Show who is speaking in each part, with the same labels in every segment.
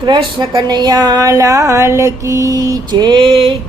Speaker 1: કૃષ્ણ કનૈયા લાલ કી જય.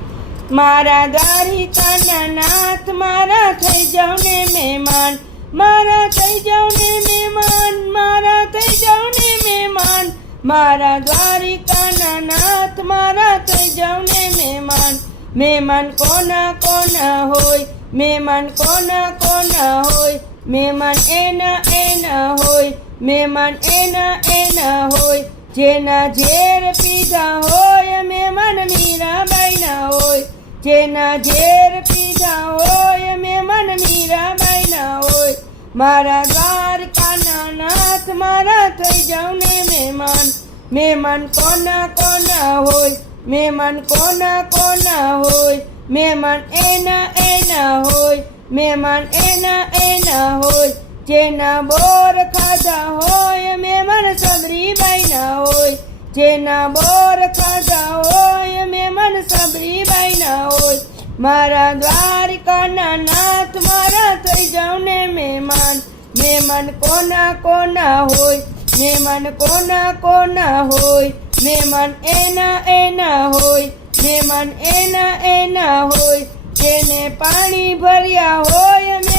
Speaker 1: મારા દ્વારિકાના નાથ મારા થઈ જાઉં ને મહેમાન, મારા થઈ જાઉં ને મહેમાન, મારા થઈ જાઉં ને મહેમાન. મારા દ્વારિકાના નાથ મારા થઈ જાઉં ને મહેમાન. મહેમાન કોના કોના હોય, મહેમાન કોના કોના હોય, મહેમાન એના એના હોય, મહેમાન એના એના હોય. જેના ઝેર પીધા હોય મહેમાન મીરાબાઈના હોય. જેના ઝેર પીધા હોય મહેમાન મીરાબાઈના હોય. મારા દ્વારકાના નાથ મારા થઈ જાઉં ને મહેમાન. મહેમાન કોના કોના હોય? મહેમાન કોના કોના હોય? મહેમાન એના એના હોય? મહેમાન એના એના હોય? જેના બોર ખાધા હોય મહેમાન સબરીબાઈના હોય. જેના બોર ખાધા હોય મહેમાન સબરીબાઈના હોય. મારા દ્વારિકાના નાથ મારા થઈ જાવ ને મહેમાન. મહેમાન કોના કોના હોય? મહેમાન કોના કોના હોય? મહેમાન એના એના હોય. મહેમાન એના એના હોય. જેને પાણી ભર્યા હોય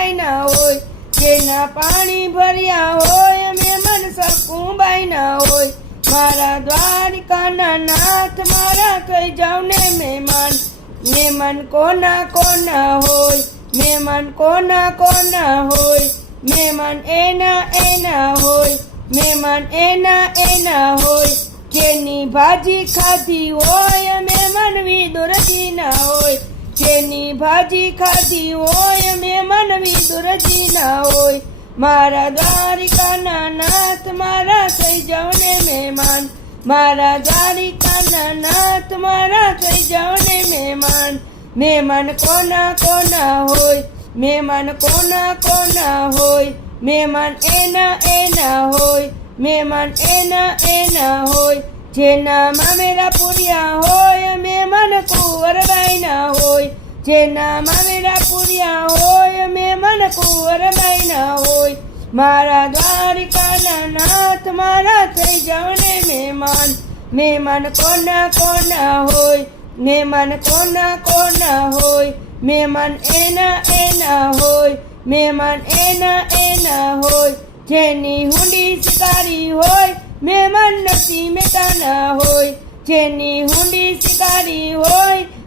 Speaker 1: સકુબાઈના હોય, જેના પાણી ભર્યા હોય મહેમાન ના હોય. મારા દ્વારિકાના નાથ, મારા થઈ જાવ ને મહેમાન. મહેમાન કોના કોના હોય, મહેમાન કોના કોના હોય. મહેમાન એના એના હોય, મહેમાન એના એના હોય. જેની ભાજી ખાધી હોય મહેમાન વિદુરજીના હોય. જેની ભાજી ખાધી હોય મહેમાન ના હોય. મારા દ્વારિકાના નાથ મારા થઈ જાવને મહેમાન. મારા દ્વારિકાના નાથ મારા થઈ જાવને મહેમાન. મહેમાન કોના કોના હોય, મહેમાન કોના કોના હોય. મહેમાન એના એના હોય, મહેમાન એના એના હોય. જેના મામેરા પૂર્યા જેના મામેરા પૂર્યા હોય, મહેમાન કુંવરબાઈના હોય. મારા દ્વારિકાના નાથ મારા થઈ જાવ ને મહેમાન. મહેમાન કોના કોના હોય? મહેમાન કોના કોના હોય? મહેમાન એના એના હોય? મહેમાન એના એના હોય? જેની હુંડી શિકારી હોય, મહેમાન નથી મેતાના હોય? જેની હુંડી શિકારી હોય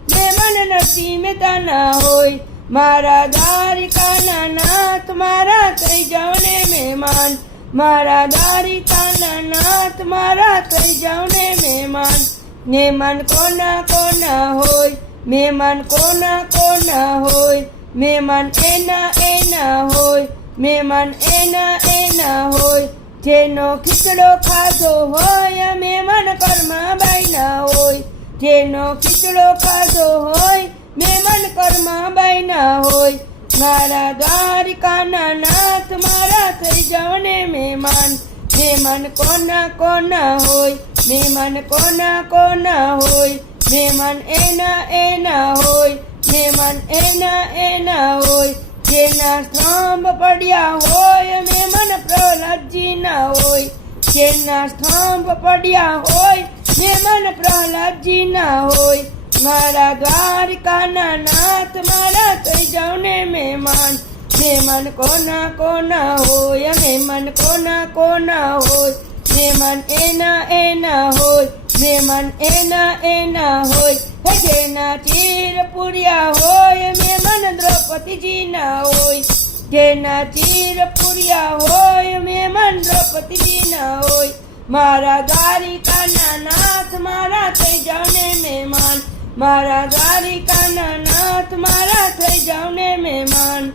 Speaker 1: મહેમાન નથી મેતાના હોય. મારા દ્વારિકાના નાથ મારા થઈ જાવ ને મહેમાન. મારા દ્વારિકાના નાથ મારા થઈ જાવ ને મહેમાન. મહેમાન કોના કોના હોય? મહેમાન કોના કોના હોય? મહેમાન એના એના હોય? મહેમાન એના એના હોય? જેનો ખીચડો ખાધો હોય મહેમાન કર્માબાઈના હોય. જેનો ખીચડો ખાધો હોય, મહેમાન કર્માબાઈના હોય. મારા દ્વારિકાના નાથ મારા થઈ જાવ ને મહેમાન. મહેમાન કોના કોના હોય, મહેમાન કોના કોના હોય. મહેમાન એના એના હોય, મહેમાન એના એના હોય. જેના સ્તંભ પડ્યા હોય, મહેમાન પ્રહલાદજીના હોય. જેના સ્તંભ પડ્યા હોય મહેમાન પ્રહલાદજીના હોય. મારા દ્વારકાના નાથ મારા થઈ જાવ ને મહેમાન. મહેમાન કોના કોના હોય અને મન કોના કોના હોય. મહેમાન એના એના હોય મહેમાન એના એના હોય. જેના ચીર પૂર્યા હોય મહેમાન દ્રૌપદીજીના હોય. જેના ચીર પૂર્યા હોય મહેમાન દ્રૌપદીજીના હોય. મારા દ્વારિકાના નાથ મારા થઈ જાવ ને મહેમાન. મારા દ્વારિકાના નાથ મારા થઈ જાવ ને મહેમાન.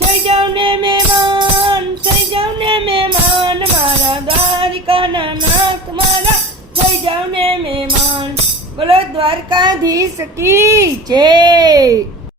Speaker 1: થઈ જાવ ને મહેમાન, થઈ જાવ ને મહેમાન. મારા દ્વારિકાના નાથ મારા થઈ જાવ ને મહેમાન. બોલો દ્વારકાધીશ કી જય.